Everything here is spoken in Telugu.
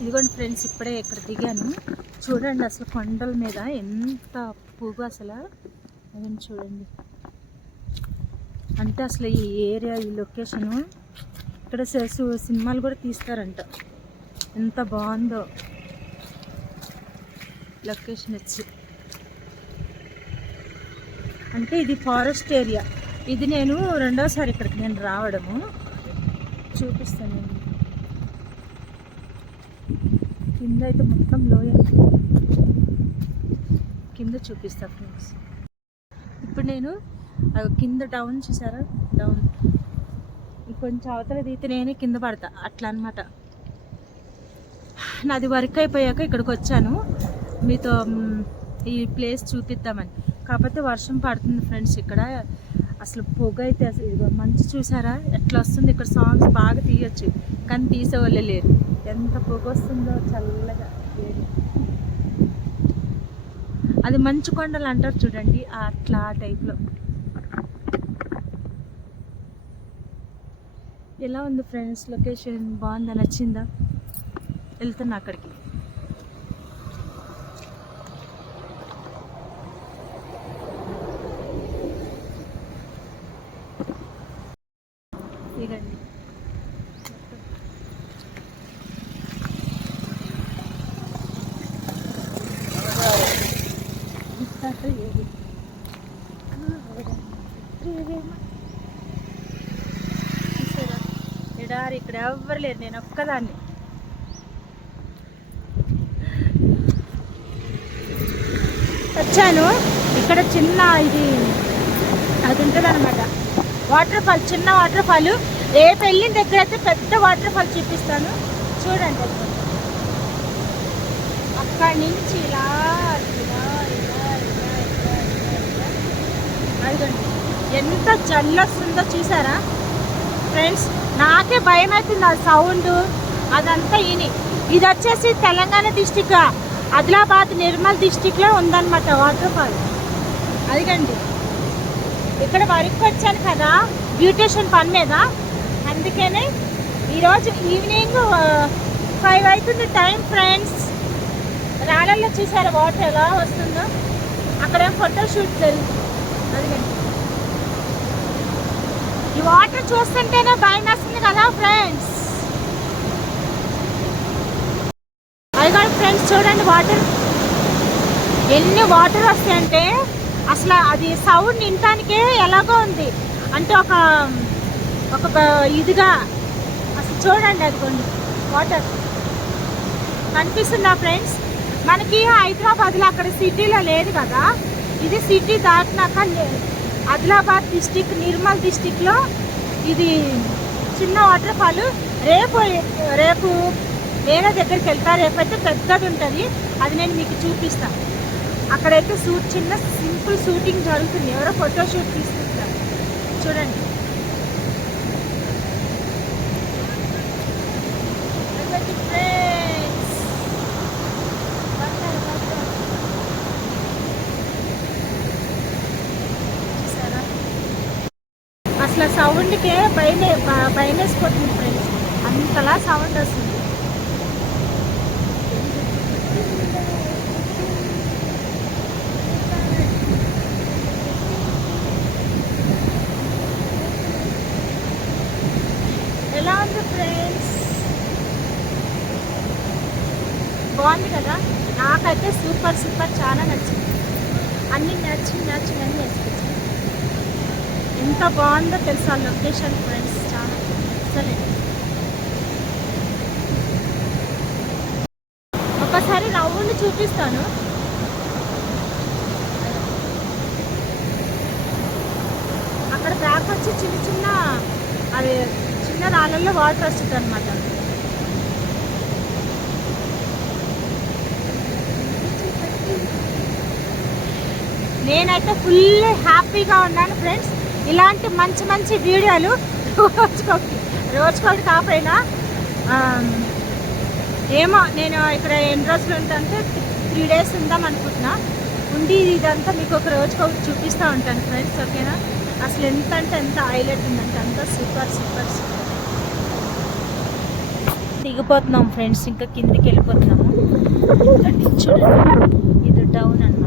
ఇదిగోండి ఫ్రెండ్స్, ఇప్పుడే ఇక్కడ దిగాను. చూడండి అసలు కొండల మీద ఎంత పువ్వు అసలు. అదండి చూడండి. అంటే అసలు ఈ ఏరియా, ఈ లొకేషను ఇక్కడ సినిమాలు కూడా తీస్తారంట. ఎంత బాగుందో లొకేషన్ వచ్చి. అంటే ఇది ఫారెస్ట్ ఏరియా. ఇది నేను రెండోసారి ఇక్కడికి నేను రావడము. చూపిస్తాను. కింద అయితే మొత్తం లోయ. కింద చూపిస్తా ఫ్రెండ్స్. ఇప్పుడు నేను కింద డౌన్ చూసారా, డౌన్ కొంచెం అవతల దిగితే నేనే కింద పడతా అట్లా అనమాట. నాది వర్క్ అయిపోయాక ఇక్కడికి వచ్చాను మీతో ఈ ప్లేస్ చూపిద్దామని. కాకపోతే వర్షం పడుతుంది ఫ్రెండ్స్. ఇక్కడ అసలు పొగ అయితే అసలు ఇదిగో మంచి చూసారా ఎట్లా వస్తుంది. ఇక్కడ సాంగ్స్ బాగా తీయచ్చు కానీ తీసేవాళ్ళే లేరు. ఎంత పొగ వస్తుందో చల్లగా. అది మంచు కొండలు అంటారు చూడండి, అట్లా ఆ టైప్లో. ఎలా ఉంది ఫ్రెండ్స్ లొకేషన్? బాగుందా? నచ్చిందా? వెళ్తున్నా అక్కడికి. ఇదండి ఎడారి. ఇక్కడ ఎవ్వరు లేరు, నేను ఒక్కదాన్ని. వచ్చాను ఇక్కడ చిన్న ఇది అది ఉంటుంది అనమాట, వాటర్ ఫాల్, చిన్న వాటర్ ఫాల్. రేపు వెళ్ళిన దగ్గర అయితే పెద్ద వాటర్ ఫాల్ చూపిస్తాను చూడండి. అక్కడి నుంచి ఇలా అదిగండి ఎంత జల్లొస్తుందో చూసారా ఫ్రెండ్స్. నాకే భయం అవుతుంది ఆ సౌండ్ అదంతా. ఇది వచ్చేసి తెలంగాణ డిస్టిక్, ఆదిలాబాద్, నిర్మల్ డిస్టిక్లో ఉందన్నమాట వాటర్ ఫాల్. అదిగండి ఇక్కడ వరకు వచ్చాను కదా బ్యూటిషియన్ పని మీద, అందుకనే ఈరోజు ఈవినింగ్ 5 అవుతుంది టైం ఫ్రెండ్స్. రాళ్ళల్లో చూసారా వాటర్ ఎలా వస్తుందో. అక్కడ ఫోటోషూట్ జరుగుతుంది. అదిగండి ఈ వాటర్ చూస్తుంటేనే భయం వేస్తుంది కదా ఫ్రెండ్స్. అదిగోండి ఫ్రెండ్స్ చూడండి వాటర్ ఎన్ని వాటర్ వస్తాయంటే అసలు అది సౌండ్ వినటానికే ఎలాగో ఉంది. అంటే ఒక ఇదిగా అసలు చూడండి. అదిగోండి వాటర్ కనిపిస్తుందా ఫ్రెండ్స్? మనకి హైదరాబాద్లో అక్కడ సిటీలో లేదు కదా, ఇది సిటీ దాటినాక ఆదిలాబాద్ డిస్టిక్, నిర్మల్ డిస్టిక్లో ఇది చిన్న వాటర్ ఫాల్. రేపు వేరే దగ్గరికి వెళ్తా. రేపైతే పెద్దది ఉంటుంది, అది నేను మీకు చూపిస్తాను. అక్కడైతే చిన్న సింపుల్ షూటింగ్ జరుగుతుంది. ఎవరో ఫోటోషూట్ తీసుకుంటారు చూడండి. అసలు సౌండ్కే భయమేసిపోతుంది ఫ్రెండ్స్, అంతలా సౌండ్ వస్తుంది. ఎలా ఉంది ఫ్రెండ్స్? బాగుంది కదా? నాకైతే సూపర్ చాలా నచ్చింది. అన్నీ నచ్చింది అన్నీ వేసుకొచ్చింది. ఎంత బాగుందో తెలుసా లొకేషన్ ఫ్రెండ్స్, చాలా ఎక్సలెంట్. ఒకసారి రౌండ్ చూపిస్తాను. అక్కడ బ్యాక్ వచ్చి చిన్న అవి చిన్న రాళ్ళల్లో వాటర్ వస్తుంది అనమాట. నేనైతే ఫుల్ హ్యాపీగా ఉన్నాను ఫ్రెండ్స్. ఇలాంటి మంచి వీడియోలు రోజుకొకటి కాకపోయినా ఏమో నేను ఇక్కడ ఎన్ని రోజులు ఉంటానంటే 3 days ఉందాం అనుకుంటున్నా. ఉండి ఇదంతా మీకు ఒక రోజుకొకటి చూపిస్తూ ఉంటాను ఫ్రెండ్స్, ఓకేనా? అసలు ఎంత హైలైట్ ఉందంటే అంత సూపర్. దిగిపోతున్నాం ఫ్రెండ్స్, ఇంకా కిందికి వెళ్ళిపోతున్నాము. చూడండి ఇది డౌన్ అన్నమాట.